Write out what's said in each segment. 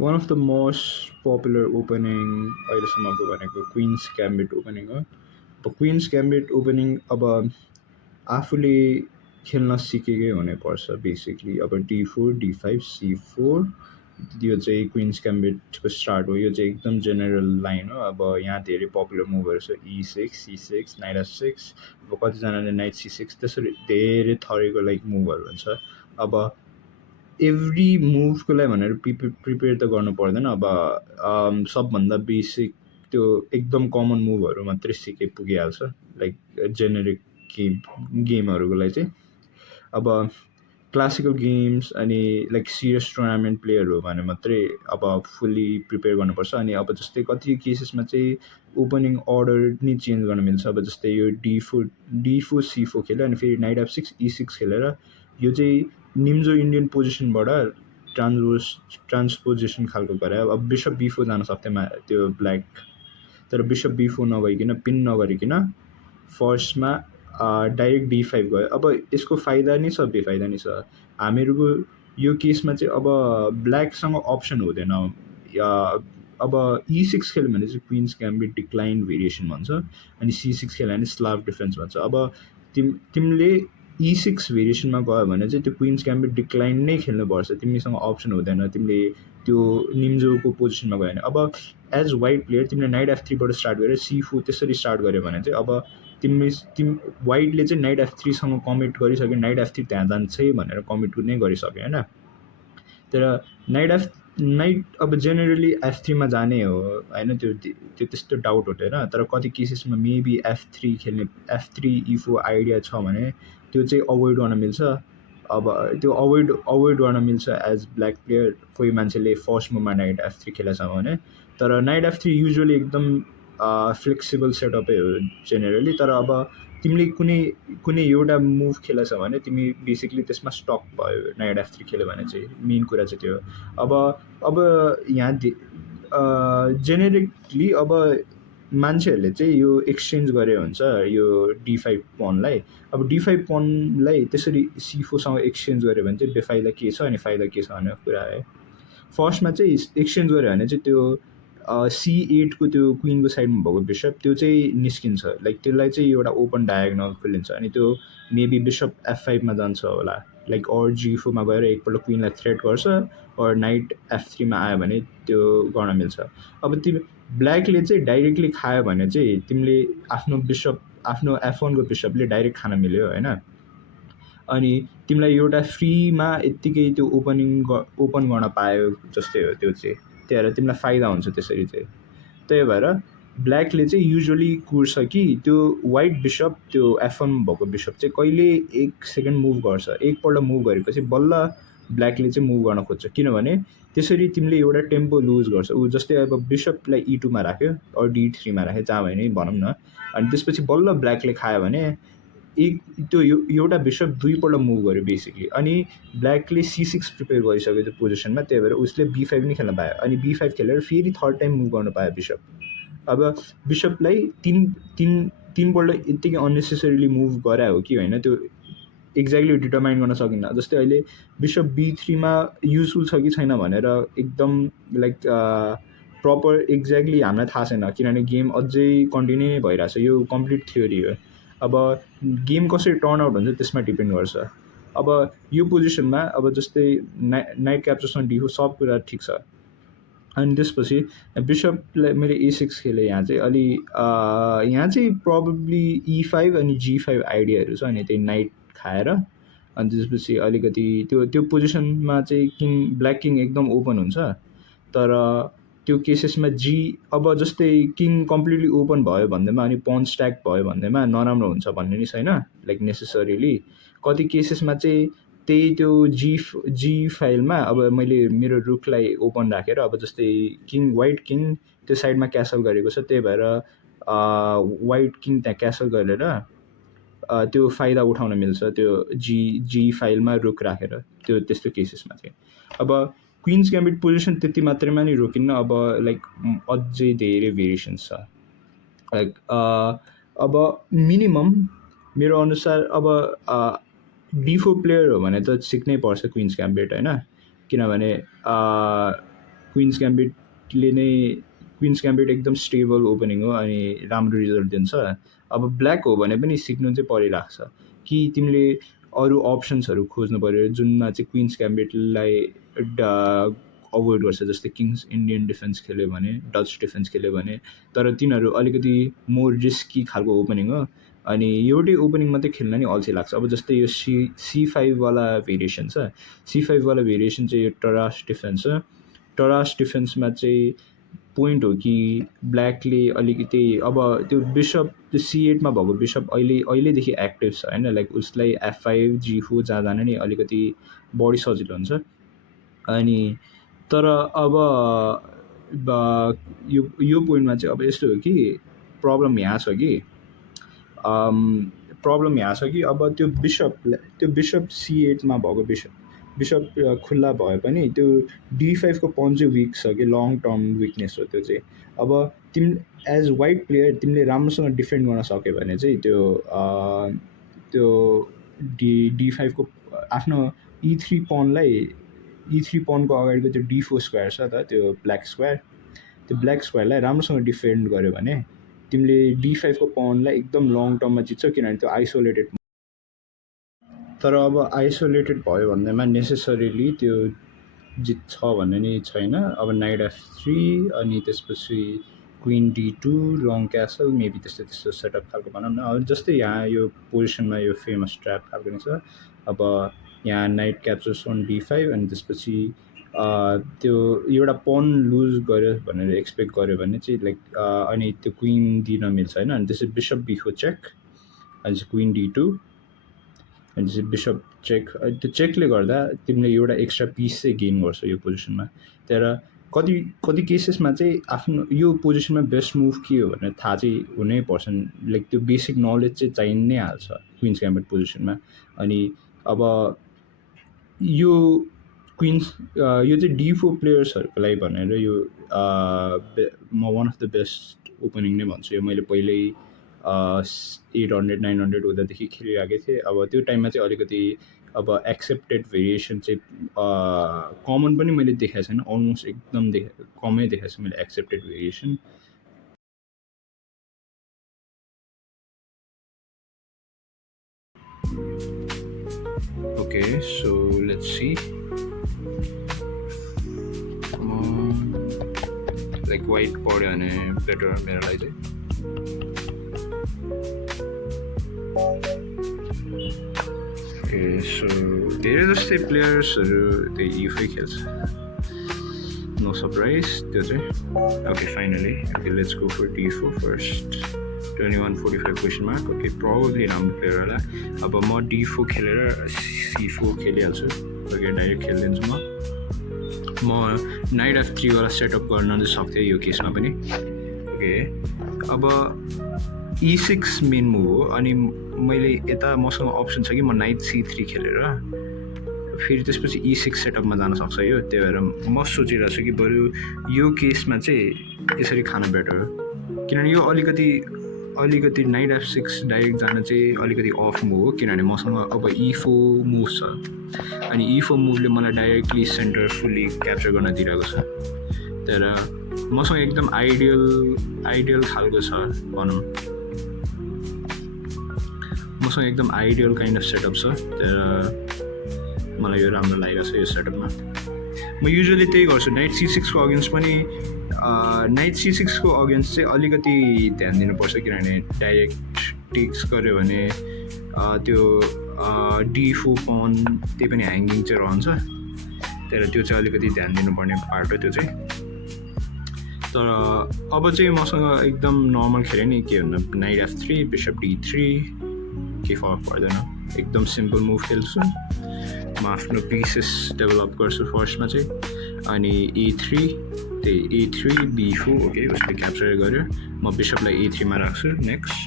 One of the most popular opening अहिलेसम्मको भनेको Queens ग्याम्बिट opening हो। अब क्विन्स ग्याम्बिट ओपनिङ अब आफूले खेल्न सिकेकै हुनुपर्छ बेसिकली। अब D4 D5 C4 यो चाहिँ क्विन्स ग्याम्बिटको स्टार्ट हो। यो चाहिँ एकदम जेनरल लाइन हो। अब यहाँ धेरै पपुलर मुभहरू छ E6 C6 नाइट F6। अब कतिजनाले नाइट C6 त्यसरी धेरै थरीको लाइक मुभहरू हुन्छ। अब एभ्री मुभको लागि भनेर प्रिपेयर त गर्नु पर्दैन। अब सबभन्दा बेसिक त्यो एकदम कमन मुभहरू मात्रै सिके पुगिहाल्छ लाइक जेनेरिक गेमहरूको लागि चाहिँ। अब क्लासिकल गेम्स अनि लाइक सिरियस टुर्नामेन्ट प्लेयर हो भने मात्रै अब फुल्ली प्रिपेयर गर्नुपर्छ। अनि अब जस्तै कति केसेसमा चाहिँ ओपनिङ अर्डर नि चेन्ज गर्न मिल्छ। अब जस्तै यो D4 C4 खेल्यो अनि फेरि नाइट F6 E6 खेलेर यो चाहिँ निम्जो इन्डियन पोजिसनबाट ट्रान्सपोजिसन खालको गरे। अब बिसप B4 जान सक्थ्यो त्यो ब्ल्याक, तर बिसप B4 नगइकन पिन नगरिकन फर्स्टमा डाइरेक्ट D5 गयो। अब यसको फाइदा नि छ बेफाइदा नि छ। हामीहरूको यो केसमा चाहिँ अब ब्ल्याकसँग अप्सन हुँदैन। अब E6 खेल्यो भने चाहिँ क्विन्स ग्याम्बिट डिक्लाइन भेरिएसन भन्छ, अनि C6 खेल्यो भने स्लाभ डिफेन्स भन्छ। अब तिमीले E6 भेरिएसनमा गयो भने चाहिँ त्यो क्विन्स ग्याम्बिट डिक्लाइन नै खेल्नुपर्छ, तिमीसँग अप्सन हुँदैन। तिमीले त्यो निम्जोको पोजिसनमा गयो भने अब एज वाइट प्लेयर तिमीले नाइट F3बाट स्टार्ट गरेर C4 त्यसरी स्टार्ट गर्यो भने चाहिँ अब वाइटले चाहिँ नाइट F3सँग कमिट गरिसक्यो, नाइट F3 त्यहाँ जान्छ है भनेर कमिट नै गरिसक्यो होइन। तर नाइट अब जेनरली F3मा जाने हो होइन, त्यो त्यस्तो डाउट हुँदैन। तर कति केसेसमा मेबी F3 खेल्ने F3 E4 आइडिया छ भने त्यो चाहिँ अभोइड गर्न मिल्छ। अब त्यो अभोइड गर्न मिल्छ एज ब्ल्याक प्लेयर। कोही मान्छेले फर्स्ट मुभमा नाइट F3 खेलेको छ भने। तर नाइट F3 युजुअली एकदम फ्लेक्सिबल सेटअपै हो जेनरली। तर अब तिमीले कुनै एउटा मुभ खेलेछ भने तिमी बेसिकली त्यसमा स्टक भयो नाइट F3 खेल्यो भने चाहिँ। मेन कुरा चाहिँ त्यो अब यहाँ जेनेरिकली अब मान्छेहरूले चाहिँ यो एक्सचेन्ज गरे हुन्छ यो D5 पनलाई। अब D5 पनलाई त्यसरी C4सँग एक्सचेन्ज गऱ्यो भने चाहिँ बेफाइदा के छ अनि फाइदा के छ भन्ने कुरा है। फर्स्टमा चाहिँ एक्सचेन्ज गऱ्यो भने चाहिँ त्यो C8को त्यो क्विनको साइडमा भएको बिसप त्यो चाहिँ निस्किन्छ, लाइक त्यसलाई चाहिँ एउटा ओपन डायगोनल खोलिन्छ। अनि त्यो मेबी बिसप F5मा जान्छ होला, लाइक अर G4मा गएर एकपल्ट क्विनलाई थ्रेट गर्छ, अर नाइट F3मा आयो भने त्यो गर्न मिल्छ। अब तिमी ब्ल्याकले चाहिँ डाइरेक्टली खायो भने चाहिँ तिमीले आफ्नो F1को बिसपले डाइरेक्ट खान मिल्यो होइन। अनि तिमीलाई एउटा फ्रीमा यत्तिकै त्यो ओपन गर्न पायो जस्तै हो त्यो चाहिँ। त्यही भएर तिमीलाई फाइदा हुन्छ त्यसरी चाहिँ। त्यही भएर ब्ल्याकले चाहिँ युजुअली कुर्छ कि त्यो वाइट बिसप त्यो F1 भएको बिसप चाहिँ कहिले एक सेकेन्ड मुभ गर्छ, एकपल्ट मुभ गरेपछि बल्ल ब्ल्याकले चाहिँ मुभ गर्न खोज्छ। किनभने त्यसरी तिमीले एउटा टेम्पो लुज गर्छ। जस्तै अब बिसपलाई E2मा राख्यो अर D3मा राख्यो जहाँ भने भनौँ न, अनि त्यसपछि बल्ल ब्ल्याकले खायो भने त्यो एउटा बिसप दुईपल्ट मुभ गर्यो बेसिकली। अनि ब्ल्याकले C6 प्रिपेयर गरिसक्यो त्यो पोजिसनमा, त्यही भएर उसले B5 नै खेल्न पायो। अनि B5 खेलेर फेरि थर्ड टाइम मुभ गर्न पायो बिसप। अब बिसपलाई तीनपल्ट यत्तिकै अननेसेसरीली मुभ गरायो हो कि होइन त्यो एक्ज्याक्टली डिटर्माइन गर्न सकिन्न। जस्तै अहिले बिसप B3मा युजफुल छ कि छैन भनेर एकदम लाइक प्रपर एक्ज्याक्टली हामीलाई थाहा छैन, किनभने गेम अझै कन्टिन्यू नै भइरहेछ। यो कम्प्लिट थ्योरी हो। अब गेम कसरी टर्न आउट हुन्छ त्यसमा डिपेन्ड गर्छ। अब यो पोजिसनमा अब जस्तै नाइट क्याप्चरसँग D4 सब कुरा ठिक छ। अनि त्यसपछि बिसपलाई मैले A6 खेलेँ। यहाँ चाहिँ यहाँ चाहिँ प्रब्लली E5 अनि G5 आइडियाहरू छ। अनि त्यही नाइट खाएर अनि त्यसपछि अलिकति त्यो पोजिसनमा चाहिँ ब्ल्याक किङ एकदम ओपन हुन्छ। तर त्यो केसेसमा अब जस्तै किङ कम्प्लिटली ओपन भयो भन्दैमा अनि पन स्ट्याक भयो भन्दैमा नराम्रो हुन्छ भन्ने नि छैन लाइक नेसेसरीली। कति केसेसमा चाहिँ त्यही त्यो जी फाइलमा अब मैले मेरो रुखलाई ओपन राखेर अब जस्तै वाइट किङ त्यो साइडमा क्यासल गरेको छ, त्यही भएर वाइट किङ त्यहाँ क्यासल गरेर त्यो फाइदा उठाउन मिल्छ त्यो जी फाइलमा रुख राखेर त्यो त्यस्तो केसेसमा चाहिँ। अब क्विन्स ग्याम्बिट पोजिसन त्यति मात्रैमा नि रोकिन्न, अब लाइक अझै धेरै भेरिएसन्स छ। लाइक अब मिनिमम मेरो अनुसार अब D4 प्लेयर हो भने त सिक्नै पर्छ क्विन्स ग्याम्बिट होइन। किनभने क्विन्स ग्याम्बिट एकदम स्टेबल ओपनिङ हो अनि राम्रो रिजल्ट दिन्छ। अब ब्ल्याक हो भने पनि सिक्नु चाहिँ परिरहेको छ कि तिमीले अरू अप्सन्सहरू खोज्नु पऱ्यो जुनमा चाहिँ क्विन्स ग्याम्बिटलाई अभोइड गर्छ, जस्तै किङ्स इन्डियन डिफेन्स खेल्यो भने, डच डिफेन्स खेल्यो भने। तर तिनीहरू अलिकति मोर रिस्की खालको ओपनिङ हो अनि एउटै ओपनिङ मात्रै खेल्न नि अल्छी लाग्छ। अब जस्तै यो C5 वाला भेरिएसन छ, C5 वाला भेरिएसन चाहिँ यो टरास डिफेन्स छ। टरास डिफेन्समा चाहिँ पोइन्ट हो कि ब्ल्याकले अलिकति अब त्यो बिसप त्यो C8 मा भएको बिसप अहिलेदेखि एक्टिभ छ होइन, लाइक उसलाई F5 G4 जाँदा नि अलिकति बढी सजिलो हुन्छ। अनि तर अब यो पोइन्टमा चाहिँ अब यस्तो हो कि प्रब्लम यहाँ छ कि अब त्यो बिसप C8 मा भएको बिसप खुल्ला भए पनि त्यो D5 को पन चाहिँ विक छ कि, लङ टर्म विकनेस हो त्यो चाहिँ। अब एज वाइट प्लेयर तिमीले राम्रोसँग डिफेन्ड गर्न सक्यो भने चाहिँ त्यो D5 को आफ्नो E3 पनको अगाडिको त्यो D4 स्क्वायर छ त, त्यो ब्ल्याक स्क्वायरलाई राम्रोसँग डिफेन्ड गर्यो भने तिमीले D5 को पनलाई एकदम लङ टर्ममा जित्छौ, किनभने त्यो आइसोलेटेड। तर अब आइसोलेटेड भयो भन्दैमा नेसेसरीली त्यो जित्छ भन्ने नि छैन। अब नाइट F3 अनि त्यसपछि queen D2 long castle maybe त्यस्तो सेटअप खालको भनौँ न। अब जस्तै यहाँ यो पोजिसनमा यो फेमस ट्र्याप खालको नि छ। अब यहाँ नाइट क्याप्चर्स अन D5 अनि त्यसपछि त्यो एउटा पन लुज गर्यो भनेर एक्सपेक्ट गर्यो भने चाहिँ लाइक अनि त्यो क्विन दिन मिल्छ होइन। अनि त्यसपछि बिसप B4 चेक अनि चाहिँ क्विन D2 अनि चाहिँ बिसप चेक। त्यो चेकले गर्दा तिमीले एउटा एक्स्ट्रा पिस चाहिँ गेन गर्छ यो पोजिसनमा। तर कति केसेसमा चाहिँ आफ्नो यो पोजिसनमा बेस्ट मुभ के हो भनेर थाहा चाहिँ हुनै पर्छ, लाइक त्यो बेसिक नलेज चाहिँ चाहिइ नै हाल्छ क्विन्स ग्याम्बिट पोजिसनमा। अनि अब यो चाहिँ D4 प्लेयर्सहरूको लागि भनेर यो म one of the best opening नै भन्छु। यो मैले पहिल्यै 800-900 हुँदादेखि खेलिरहेको थिएँ। अब त्यो टाइममा चाहिँ अलिकति अब एक्सेप्टेड भेरिएसन चाहिँ कमन पनि मैले देखाएको छैन, अलमोस्ट एकदम कमै देखाएको छु मैले accepted variation. Okay so let's see, like white पढ्यो भने बेटर मेरो लागि चाहिँ। ओके सो धेरै जस्तै प्लेयर्सहरू त्यही E5 खेल्छ, नो सरप्राइज त्यो चाहिँ। Okay finally okay let's go for D4 first. 2145 question mark. Okay probably राम्रो प्लेयर होला। अब म D4 खेलेर C4 खेलिहाल्छु। ओके डाइरेक्ट खेलिदिन्छु म नाइट F3 वाला सेटअप गर्न चाहिँ सक्थेँ यो केसमा पनि। ओके अब E6 मेन मुभ हो अनि मैले यता मसँग अप्सन छ कि म नाइट C3 खेलेर फेरि त्यसपछि E6 सेटअपमा जान सक्छ यो। त्यही भएर म सोचिरहेको छु कि बरु यो केसमा चाहिँ यसरी खानु बेटर हो, किनभने यो अलिकति नाइट F6 डाइरेक्ट जान चाहिँ अलिकति अफ मुभ हो, किनभने मसँग अब E4 मुभ छ अनि E4 मुभले मलाई डाइरेक्टली सेन्टर फुल्ली क्याप्चर गर्न दिइरहेको छ। तर मसँग एकदम आइडियल खालको छ भनौँ, मसँग एकदम आइडियल काइन्ड अफ सेटअप छ। तर मलाई यो राम्रो लागेको छ यो सेटअपमा। म युजुअली त्यही गर्छु नाइट C6 को अगेन्स्ट पनि। नाइट C6 को अगेन्स्ट चाहिँ अलिकति ध्यान दिनुपर्छ, किनभने डाइरेक्ट टिक्स गऱ्यो भने त्यो D4 पन त्यही पनि ह्याङ्गिङ चाहिँ रहन्छ। तर त्यो चाहिँ अलिकति ध्यान दिनुपर्ने पार्ट हो त्यो चाहिँ। तर अब चाहिँ मसँग एकदम नर्मल खेल्यो नि, के भन्दा नाइट F3 बिसप D3 केही फरक पर्दैन, एकदम सिम्पल मुभ खेल्छु म। आफ्नो पिसेस डेभलप गर्छु फर्स्टमा चाहिँ, अनि A3 त्यही A3 B4 ओके उसले क्याप्चर गर्यो, म बिसपलाई A3 मा राख्छु। नेक्स्ट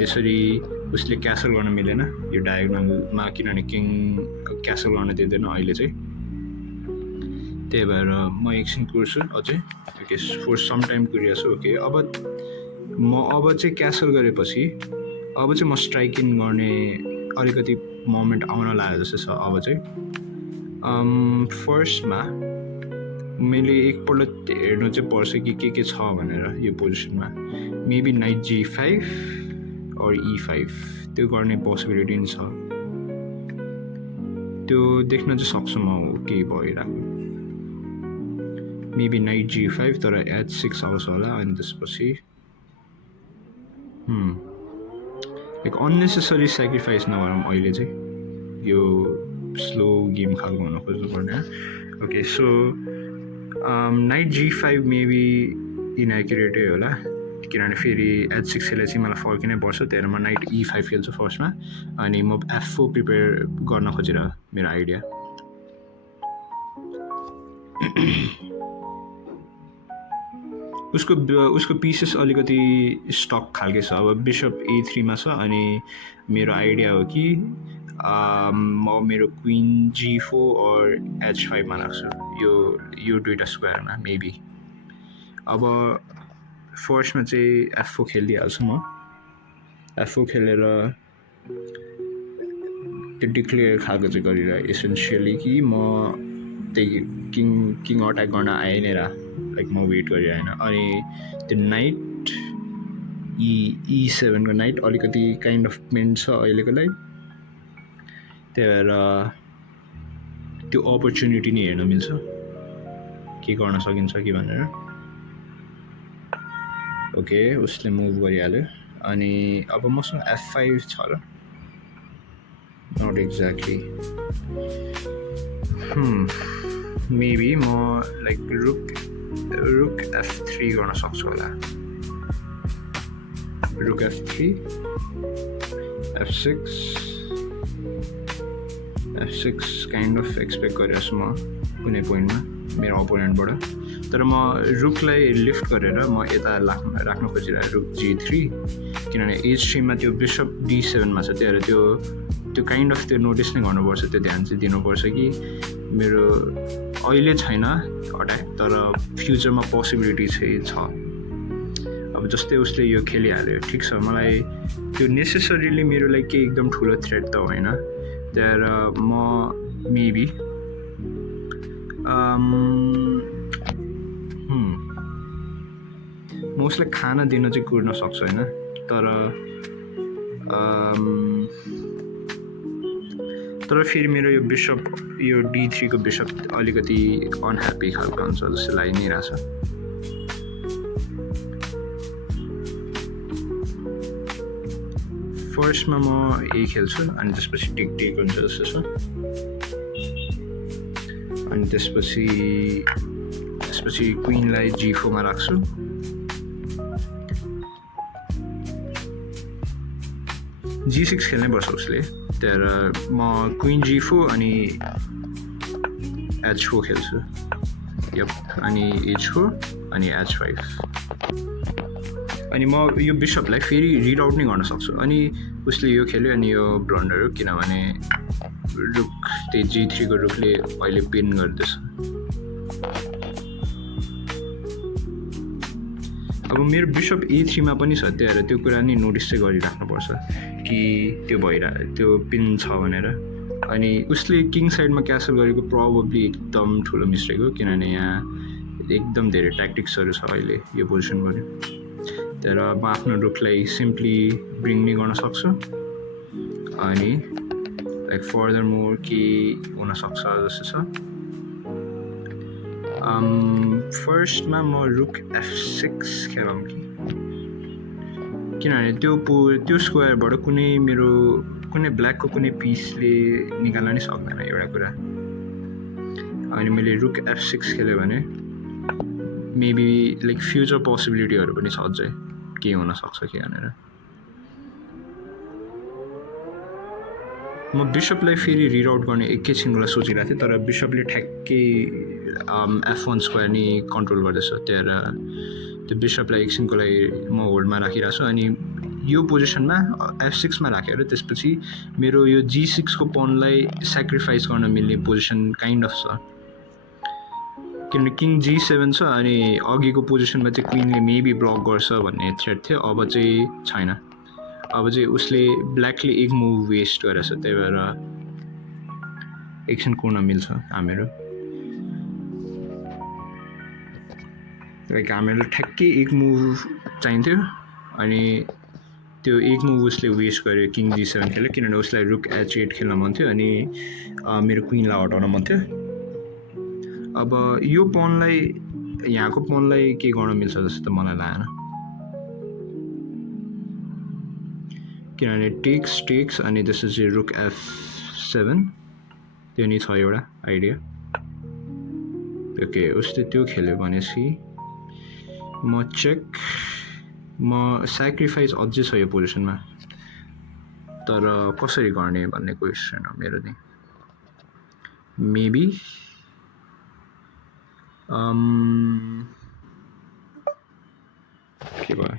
यसरी उसले क्यासल गर्न मिलेन यो डायगोनलमा, किनभने किङ क्यासल गर्न दिँदैन अहिले चाहिँ। त्यही भएर म एकछिन कुर्छु अझै। ओके फर सम टाइम कुरिरहेको छु। ओके अब चाहिँ क्यासल गरेपछि अब चाहिँ म स्ट्राइक इन गर्ने अलिकति मोमेन्ट आउन लागेको जस्तो छ। अब चाहिँ फर्स्टमा मैले एकपल्ट हेर्नु चाहिँ पर्छ कि के छ भनेर यो पोजिसनमा maybe night G5 or E5 त्यो गर्ने पोसिबिलिटी नि छ त्यो देख्न चाहिँ सक्छु म केही भइरहेको मेबी नाइट G5 तर H6 आउँछ होला अनि त्यसपछि लाइक अननेसेसरी सेक्रिफाइस नगरौँ अहिले चाहिँ यो स्लो गेम खालको हुन खोज्नु पर्ने okay so night G5 maybe इनएक्युरेटै होला किनभने फेरि H6 खेले चाहिँ मलाई फर्किनै पर्छ त्यही भएर म नाइट E5 खेल्छु फर्स्टमा अनि म F4 प्रिपेयर गर्न खोजिरहेको मेरो आइडिया उसको पिसेस अलिकति स्टक खालके छ अब बिशप A3 मा छ अनि मेरो आइडिया हो कि म मेरो क्वीन G4 और H5 मा राख्छु यो दुईटा स्क्वायरमा मेबी अब फर्स्टमा चाहिँ F4 खेलिदिइहाल्छु म F4 खेलेर त्यो डिक्लेयर खालको चाहिँ गरिरहेको एसेन्सियली कि म त्यही किङ अट्याक गर्न आए नै लाइक म वेट गरिरहेन अनि त्यो नाइट E7 को नाइट अलिकति काइन्ड अफ पेन्ट छ अहिलेको लागि त्यही भएर त्यो अपर्च्युनिटी नै हेर्न मिल्छ के गर्न सकिन्छ कि भनेर ओके उसले मुभ गरिहाल्यो अनि अब मसँग F5 छ र नट एक्ज्याक्टली मेबी म लाइक रुक F3 गर्न सक्छु होला रुक F3 F6 kind of expect गरेको छु म कुनै पोइन्टमा मेरो अपोनेन्टबाट तर म रुकलाई लिफ्ट गरेर म यता राख्न खोजिरहेको रुक G3 किनभने H3 मा त्यो बिशप D7 मा छ त्यही भएर त्यो काइन्ड अफ त्यो नोटिस नै गर्नुपर्छ त्यो ध्यान चाहिँ दिनुपर्छ कि मेरो अहिले छैन अट्याक तर फ्युचरमा पोसिबिलिटी चाहिँ छ अब जस्तै उसले यो खेलिहाल्यो ठिक छ मलाई त्यो नेसेसरीली मेरो लागि केही एकदम ठुलो थ्रेट त होइन त्यही म मेबी म उसलाई खाना दिन चाहिँ कुर्न सक्छु होइन तर फेरि मेरो यो बिशप यो D3 को बिशप अलिकति अनह्याप्पी खालको हुन्छ जस्तो लागि नै रहेछ फर्स्टमा म ए खेल्छु अनि त्यसपछि टिक हुन्छ जस्तो छ अनि त्यसपछि क्वीनलाई G4 मा राख्छु G6 खेल्नै पर्छ उसले त्यही म क्वीन G4 अनि H4 खेल्छु यप अनि H4 अनि H5 अनि म यो बिशपलाई फेरि रिड आउट नै गर्न सक्छु अनि उसले यो खेल्यो अनि यो ब्लन्डर हो किनभने रुक त्यही G3 को रुकले अहिले पिन गर्दैछ अब मेरो बिशप A3 मा पनि छ त्यही भएर त्यो कुरा नि नोटिस चाहिँ गरिराख्नुपर्छ कि त्यो पिन छ भनेर अनि उसले किङ साइडमा क्यासल गरेको प्रोबेबली एकदम ठुलो मिस्टेक हो किनभने यहाँ एकदम धेरै ट्याक्टिक्सहरू छ अहिले यो पोजिसनबाट तर म आफ्नो रुकलाई सिम्पली ब्रिङ नै गर्न सक्छु अनि लाइक फर्दर मोर के हुन सक्छ जस्तो छ फर्स्टमा म रुक F6 खेलौँ किनभने त्यो स्क्वायरबाट कुनै ब्ल्याकको कुनै पिसले निकाल्न नै सक्दैन एउटा कुरा अनि मैले रुक F6 खेल्यो भने मेबी लाइक फ्युचर पोसिबिलिटीहरू पनि छ अझै के हुन सक्छ के भनेर म बिशपलाई फेरि रिड आउट गर्ने एकैछिनको लागि सोचिरहेको थिएँ तर बिशपले ठ्याक्कै F1 स्क्वायर नि कन्ट्रोल गर्दैछ त्यही भएर त्यो बिशपलाई एकछिनको लागि म होल्डमा राखिरहेको छु अनि यो पोजिसनमा F6 मा राखेर त्यसपछि मेरो यो G6 को पनलाई सेक्रिफाइस गर्न मिल्ने पोजिसन काइन्ड अफ छ किनभने किङ G7 छ अनि अघिको पोजिसनमा चाहिँ क्वीनले मेबी ब्लक गर्छ भन्ने थ्रेट थियो अब चाहिँ छैन अब चाहिँ उसले ब्ल्याकले एक मुभ वेस्ट गरेछ त्यही भएर एकछिन कुर्न मिल्छ हामीहरू लाइक हामीलाई ठ्याक्कै एक मुभ चाहिन्थ्यो अनि त्यो एक मुभ उसले वेस्ट गर्यो किङ जी7 खेल्यो किनभने उसलाई रुक h8 खेल्न मन थियो अनि मेरो क्विनलाई हटाउन मन थियो अब यो पनलाई यहाँको पनलाई के गर्न मिल्छ जस्तो त मलाई लागेन किनभने टेक्स अनि त्यसपछि रुक f7 त्यो नि छ एउटा आइडिया ओके उसले त्यो खेल्यो भनेपछि म चेक म स्याक्रिफाइस अझै छ यो पोजिसनमा तर कसरी गर्ने भन्ने क्वेसन हो मेरो नि मेबी के भयो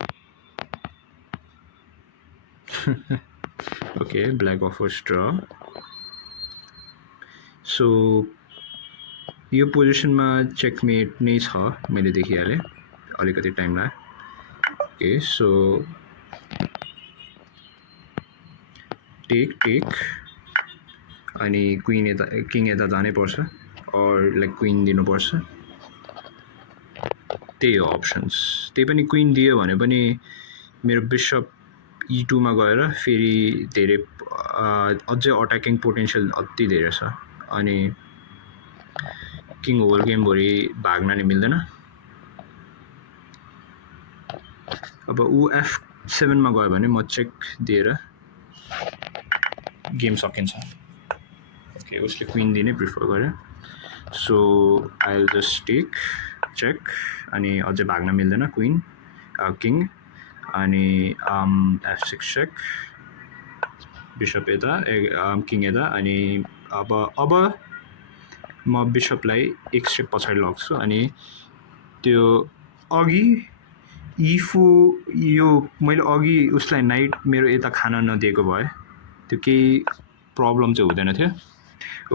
okay black offers draw so यो पोजिसनमा चेकमेट नै छ मैले देखिहालेँ अलिकति टाइम लाग्यो ओके सो टेक अनि क्वीन यता किङ यता जानै पर्छ और लाइक क्वीन दिनुपर्छ त्यही हो अप्सन्स त्यही पनि क्वीन दियो भने पनि मेरो बिशप e2 मा गएर फेरि धेरै अझै अट्याकिङ पोटेन्शियल अति धेरै छ अनि किङ होल गेम भरि भाग्न नि मिल्दैन अब उ f7 मा गयो भने म चेक दिएर गेम सकिन्छ ओके उसले क्वीन दिने प्रिफर गर्यो so I will just take check अनि अझै भाग्न मिल्दैन क्वीन किङ अनि f6 चेक बिशप यता किङ यता अनि अब म बिशपलाई एक स्टेप पछाडि लग्छु अनि त्यो अघि e4 यो मैले अघि उसलाई नाइट मेरो यता खान नदिएको भए त्यो केही प्रब्लम चाहिँ हुँदैन थियो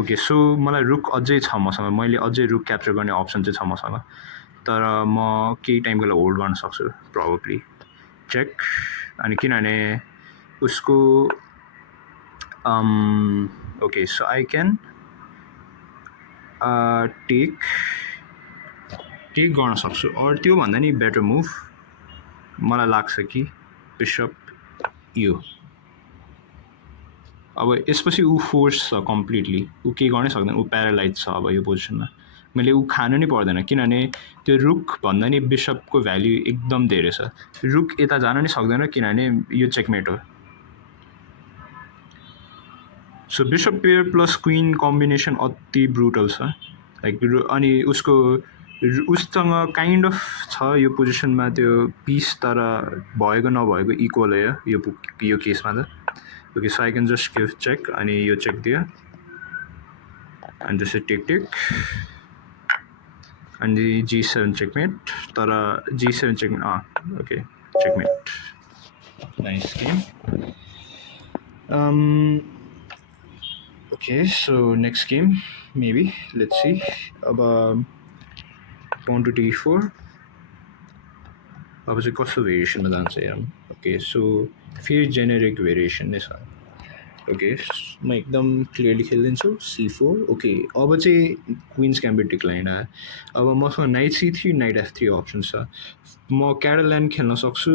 ओके सो मलाई रुक अझै छ मसँग मैले अझै रुक क्याप्चर गर्ने अप्सन चाहिँ छ मसँग तर म केही टाइमको लागि होल्ड गर्न सक्छु प्रोबेबली चेक अनि किनभने उसको okay so I can take गर्न सक्छु और त्यो भन्दा नि बेटर मुभ मलाई लाग्छ कि बिशप यो अब यसपछि उ फोर्स छ कम्प्लिटली उ केही गर्नै सक्दैन उ प्यारालाइज छ अब यो पोजिसनमा मैले उ खानु नै पर्दैन किनभने त्यो रुक भन्दा नि बिशपको भ्याल्यु एकदम धेरै छ रुक यता जान नि सक्दैन किनभने यो चेकमेट हो so bishop pair plus queen combination अति ब्रुटल छ लाइक अनि उसँग काइन्ड अफ छ यो पोजिसनमा त्यो पिस तर भएको नभएको इक्वल हो यो केसमा त okay so I can just give check अनि यो चेक दियो अनि त्यसै टेक अनि g7 चेकमेट तर g7 checkmate okay checkmate nice game okay so next game maybe let's see अब pawn to d4 अब चाहिँ कस्तो भेरिएसनमा जान्छ हेरौँ ओके सो फेरि जेनेरिक भेरिएसन नै छ ओके म एकदम क्लियरली खेलिदिन्छु c4 ओके अब चाहिँ क्वीन्स क्याम्बिट डिक्लाइन आयो अब मसँग night c3 night f3 option छ म क्यारोलाइन खेल्न सक्छु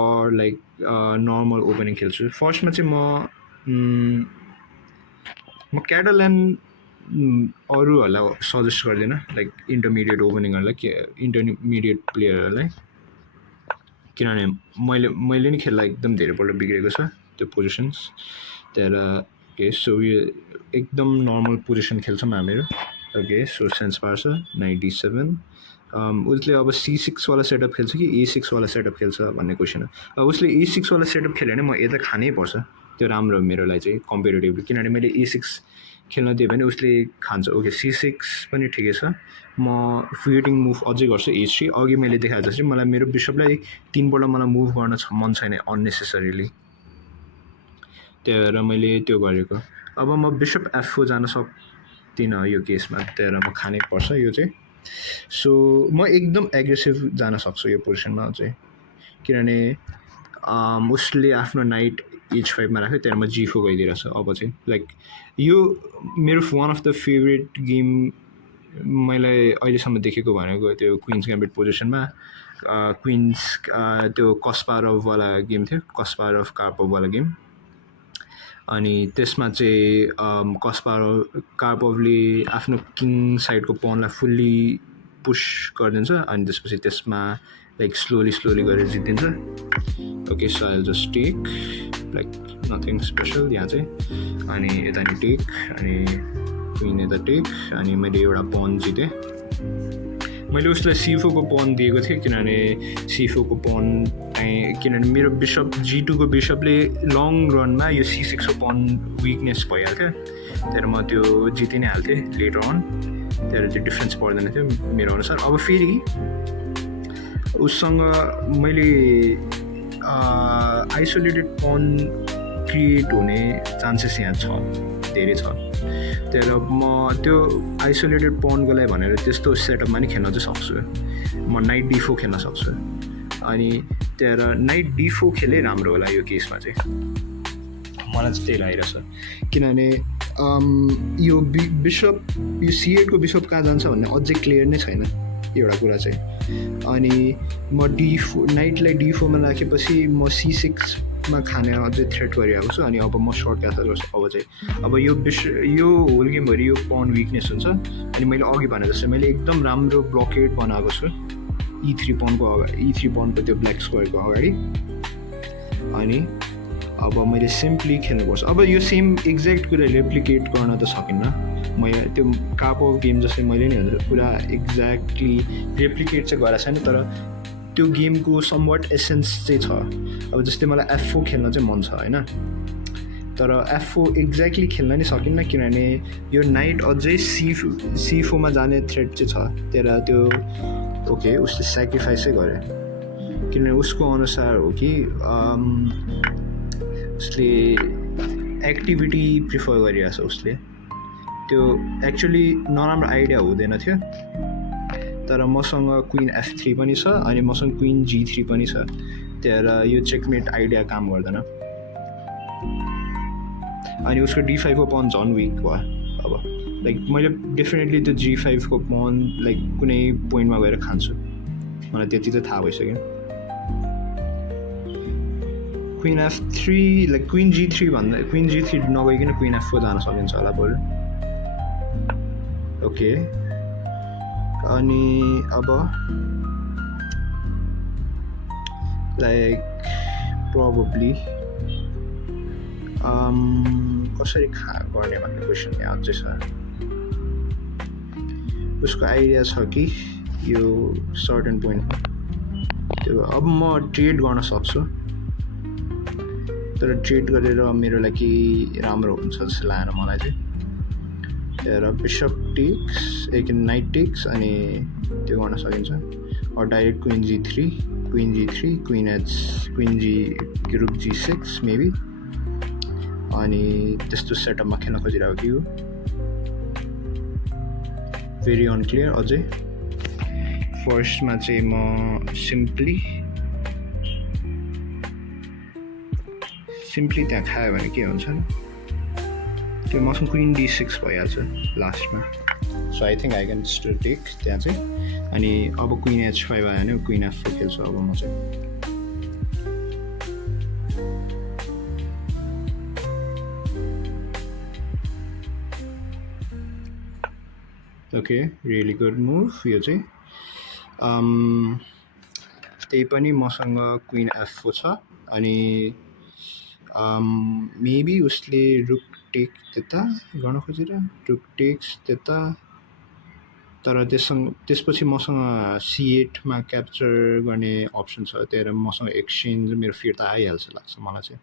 और लाइक नर्मल ओपनिङ खेल्छु फर्स्टमा चाहिँ म क्यारोलाइन अरूहरूलाई सजेस्ट गर्दिनँ लाइक इन्टरमिडिएट ओपनिङहरूलाई इन्टरमिडिएट प्लेयरहरूलाई किनभने मैले नि खेल्दा एकदम धेरैपल्ट बिग्रेको छ त्यो पोजिसन्स त्यहाँबाट ओके सो यो एकदम नर्मल पोजिसन खेल्छौँ हामीहरू ओके सो सेन्स पार्छ नाइट d7 उसले अब c6 वाला सेटअप खेल्छ कि a6 वाला सेटअप खेल्छ भन्ने क्वेसन हो अब उसले a6 वाला सेटअप खेल्यो भने म यता खानै पर्छ त्यो राम्रो हो मेरो लागि चाहिँ कम्पेरिटिभली किनभने मैले a6 खेल्न दियो भने उसले खान्छ ओके c6 पनि ठिकै छ म फिटिङ मुभ अझै गर्छु h3 अघि मैले देखाए जस्तै मलाई मेरो बिशपलाई 3 पल्ट मलाई मुभ गर्न मन छैन अननेसेसरीली त्यही भएर मैले त्यो गरेको अब म बिशप f4 जान सक्दिनँ यो केसमा त्यही भएर म खानै पर्छ यो चाहिँ सो म एकदम एग्रेसिभ जान सक्छु यो पोजिसनमा चाहिँ किनभने उसले आफ्नो नाइट h5 मा राख्यो त्यहाँ म g4 गइदिरहेको छु अब चाहिँ लाइक यो मेरो one of the favourite game मैले अहिलेसम्म देखेको भनेको त्यो क्विन्स ग्याम्बिट पोजिसनमा क्विन्स त्यो कस्पारोभवाला गेम थियो, कस्पारोभ कार्पोभवाला गेम। अनि त्यसमा चाहिँ कार्पोभले आफ्नो किङ साइडको पनलाई फुल्ली पुश गरिदिन्छ अनि त्यसपछि त्यसमा लाइक स्लोली गरेर जितिन्छ। Okay so I just take like nothing special यहाँ चाहिँ, अनि यता नि टेक अनि क्विन यता टेक अनि मैले एउटा पन जितेँ। मैले उसलाई C4को पन दिएको थिएँ किनभने C4को पन किनभने मेरो बिसप G2को बिसपले लङ रनमा यो C6को पन विकनेस भइहाल्थ्यो, तर म त्यो जिति नै हाल्थेँ लेटर अन, तर त्यो डिफ्रेन्स पर्दैन थियो मेरो अनुसार। अब फेरि उससँग मैले आइसोलेटेड पन क्रिएट हुने चान्सेस यहाँ छ, धेरै छ, तर म त्यो आइसोलेटेड पनको लागि भनेर त्यस्तो सेटअपमा नि खेल्न चाहिँ सक्छु। म नाइट D4 खेल्न सक्छु अनि तर नाइट D4 खेले राम्रो होला यो केसमा चाहिँ, मलाई चाहिँ त्यही लागिरहेछ। किनभने यो बिसप यो C8 को बिसप कहाँ जान्छ भन्ने अझै क्लियर नै छैन एउटा कुरा चाहिँ। अनि म D4 नाइटलाई D4 मा राखेपछि म C6 मा खाने अझै थ्रेट गरिरहेको छु अनि अब म सर्ट क्यासल गर्छु। अब चाहिँ अब यो होल गेमभरि यो पन विकनेस हुन्छ अनि मैले अघि भने जस्तै मैले एकदम राम्रो ब्लकेड बनाएको छु E3 पनको अगाडि, E3 पनको त्यो ब्ल्याक स्क्वायरको अगाडि। अनि अब मैले सिम्पली खेल्नुपर्छ। अब यो सेम एक्ज्याक्ट कुरा रेप्लिकेट गर्न त सकिन्न, मैले त्यो काप अफ गेम जस्तै मैले नि भनेर पुरा एक्ज्याक्टली रेप्लिकेट चाहिँ गरेको छैन, तर त्यो गेमको समवट एसेन्स चाहिँ छ। अब जस्तै मलाई F4 खेल्न चाहिँ मन छ होइन, तर F4 एक्ज्याक्टली खेल्न नि सकिन्न किनभने यो नाइट अझै C4 मा जाने थ्रेट चाहिँ छ, तर त्यो ओके उसले सेक्रिफाइसै गरे किनभने उसको अनुसार हो कि उसले एक्टिभिटी प्रिफर गरिरहेछ। उसले त्यो एक्चुअली नराम्रो आइडिया हुँदैन थियो, तर मसँग क्विन F3 पनि छ अनि मसँग क्विन G3 पनि छ, तर यो चेकमेट आइडिया काम गर्दैन। अनि उसको D5 को पन झन् विक भयो। अब लाइक मैले डेफिनेटली त्यो G5 को पन लाइक कुनै पोइन्टमा गएर खान्छु, मलाई त्यति चाहिँ थाहा भइसक्यो। Queen F3 like queen G3 भन्दा क्विन G3 नगइकन क्विन F4 जान सकिन्छ होला बरु। ओके अनि अब लाइक प्रोबेबली कसरी गर्ने भन्ने क्वेसन यहाँ अझै छ। उसको आइडिया छ कि यो सर्टेन पोइन्टमा त्यो अब म ट्रेड गर्न सक्छु, तर ट्रेड गरेर मेरो लागि राम्रो हुन्छ जस्तो लागेन मलाई चाहिँ। तर बिसप टेक्स एक नाइट टेक्स अनि त्यो गर्न सकिन्छ, or direct queen G3 queen रुक G6 मेबी, अनि त्यस्तो सेटअपमा खेल्न खोजिरहेको कि हो भेरी अनक्लियर अझै। फर्स्टमा चाहिँ म सिम्पली त्यहाँ खायो भने के हुन्छ त्यो मसँग क्विन D6 भइहाल्छ लास्टमा, so I think I can still take त्यहाँ चाहिँ। अनि अब क्विन H5 आयो भने क्विन F4 खेल्छु अब म चाहिँ। ओके रियली गुड मुभ यो चाहिँ। त्यही पनि मसँग क्विन F4 छ अनि मेबी उसले रुक टेक त्यता गर्न खोजेर रुक टेक्स त्यता, तर त्यसपछि मसँग C8 मा क्याप्चर गर्ने अप्सन छ, तर मसँग एक्सचेन्ज मेरो फिर्ता आइहाल्छ लाग्छ मलाई चाहिँ।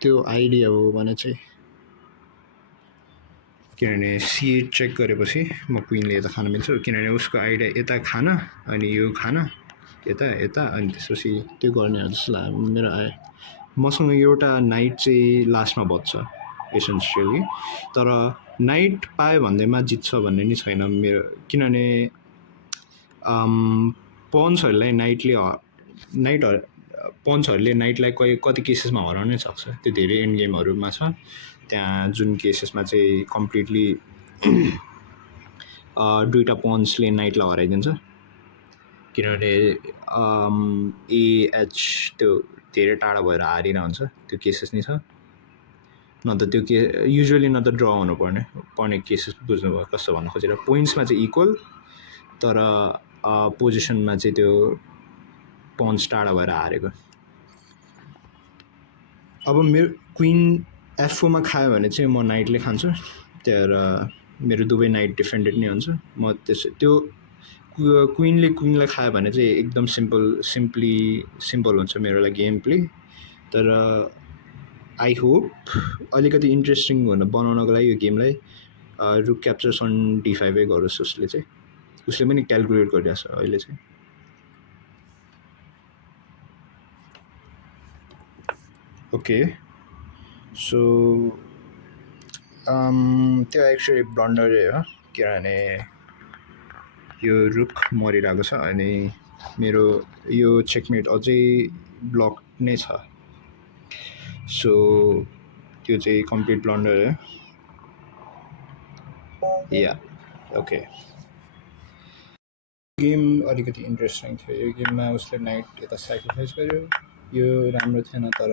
त्यो आइडिया हो भने चाहिँ किनभने C8 चेक गरेपछि म क्विनले यता खान मिल्छ, किनभने उसको आइडिया यता खान अनि यो खान यता अनि त्यसपछि त्यो गर्ने हो जस्तो लाग्यो मेरो आयो। मसँग एउटा नाइट चाहिँ लास्टमा बच्छ एसेन्सियली, तर नाइट पायो भन्दैमा जित्छ भन्ने नि छैन मेरो, किनभने पन्चहरूले नाइटलाई कति केसेसमा हराउनै सक्छ, त्यो धेरै एन्ड गेमहरूमा छ त्यहाँ जुन केसेसमा चाहिँ कम्प्लिटली दुईवटा पन्चले नाइटलाई हराइदिन्छ किनभने एएच त्यो धेरै टाढा भएर हारिरहन्छ त्यो केसेस नै छ न त त्यो युजुअली न त ड्र पर्ने केसेस बुझ्नुभयो कस्तो भन्नु खोजेर पोइन्ट्समा चाहिँ इक्वल तर पोजिसनमा चाहिँ त्यो पन्च टाढा भएर हारेको अब मेरो क्विन F4मा खायो भने चाहिँ म नाइटले खान्छु त्यहाँ मेरो दुवै नाइट डिफेन्डेड नै हुन्छ म त्यो क्विनलाई खायो भने चाहिँ एकदम सिम्पल हुन्छ मेरो लागि गेम प्ले तर आई होप अलिकति इन्ट्रेस्टिङ बनाउनको लागि यो गेमलाई रुक क्याप्चर्स अन D5 गरोस् उसले पनि क्यालकुलेट गरिरहेछ अहिले चाहिँ ओके सो त्यो एक्चुअली ब्लन्डरै हो किनभने यो रुक मरिरहेको छ अनि मेरो यो चेकमेट अझै ब्लक नै छ सो त्यो चाहिँ कम्प्लिट ब्लन्डर हो या ओके गेम अलिकति इन्ट्रेस्टिङ थियो यो गेममा उसले नाइट यता सेक्रिफाइस गर्यो यो राम्रो थिएन तर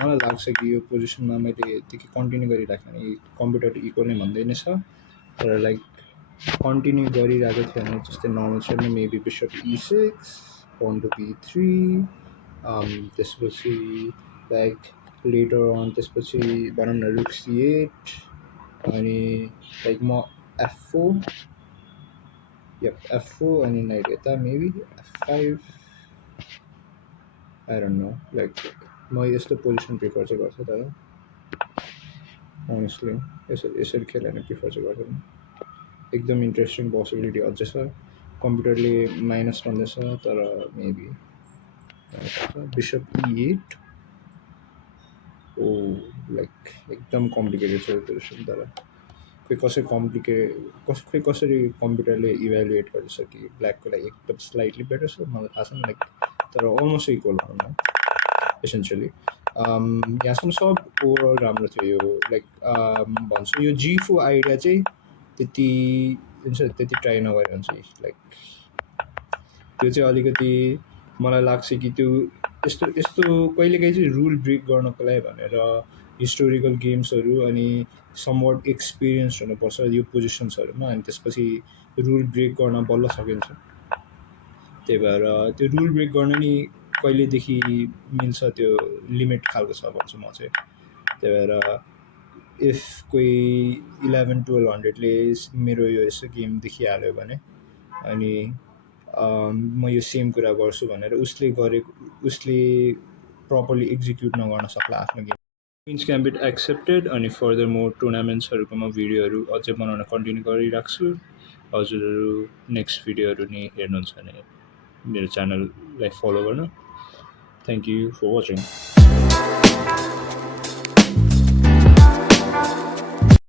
मलाई लाग्छ कि यो पोजिसनमा मैले यतिकै कन्टिन्यू गरिराखेँ भने कम्प्युटर इक्वल नै भन्दै नै छ तर लाइक कन्टिन्यू गरिरहेको थियो भने जस्तै नर्मल छ नि maybe bishop E6 pawn to B3 त्यसपछि लाइक लेटर अन त्यसपछि भनौँ न रुक C8 अनि लाइक म F4 F4 अनि नाइट यता maybe F5 I don't know like म यस्तो पोजिसन प्रिफर चाहिँ गर्छु तर अनेस्टली यसरी खेल्यो भने प्रिफर चाहिँ गर्दैन एकदम इन्ट्रेस्टिङ पोसिबिलिटी अझै छ कम्प्युटरले माइनस भन्दैछ तर मेबी बिशप E8 ओ लाइक एकदम कम्प्लिकेटेड छ यो पोजिसन तर कसरी कम्प्युटरले इभ्यालुएट गर्दैछ कि ब्ल्याकको लागि एकदम स्लाइटली बेटर छ मलाई थाहा छैन लाइक तर अलमोस्ट इक्वल भनौँ न एसेन्सियली यहाँसम्म सब ओभरअल राम्रो थियो यो लाइक भन्छु यो G4 आइडिया चाहिँ त्यति ट्राई नगरे हुन्छ लाइक त्यो चाहिँ अलिकति मलाई लाग्छ कि त्यो यस्तो कहिलेकाहीँ चाहिँ रुल ब्रेक गर्नको लागि भनेर हिस्टोरिकल गेम्सहरू अनि समवट एक्सपिरियन्स हुनुपर्छ यो पोजिसन्सहरूमा अनि त्यसपछि रुल ब्रेक गर्न बल्ल सकिन्छ त्यही भएर त्यो रुल ब्रेक गर्न नि कहिलेदेखि मिल्छ त्यो लिमिट खालको छ भन्छु म चाहिँ त्यही भएर इफ कोही 11-1200ले मेरो यो यसो गेम देखिहाल्यो भने अनि म यो सेम कुरा गर्छु भनेर उसले प्रपरली एक्जिक्युट नगर्न सक्ला आफ्नो गेम क्विन्स ग्याम्बिट एक्सेप्टेड अनि फर्दर मोर टुर्नामेन्ट्सहरूको म भिडियोहरू अझै बनाउन कन्टिन्यू गरिराख्छु हजुरहरू नेक्स्ट भिडियोहरू नि हेर्नुहुन्छ भने मेरो च्यानललाई फलो गर्नु थ्याङ्क यू फर वाचिङ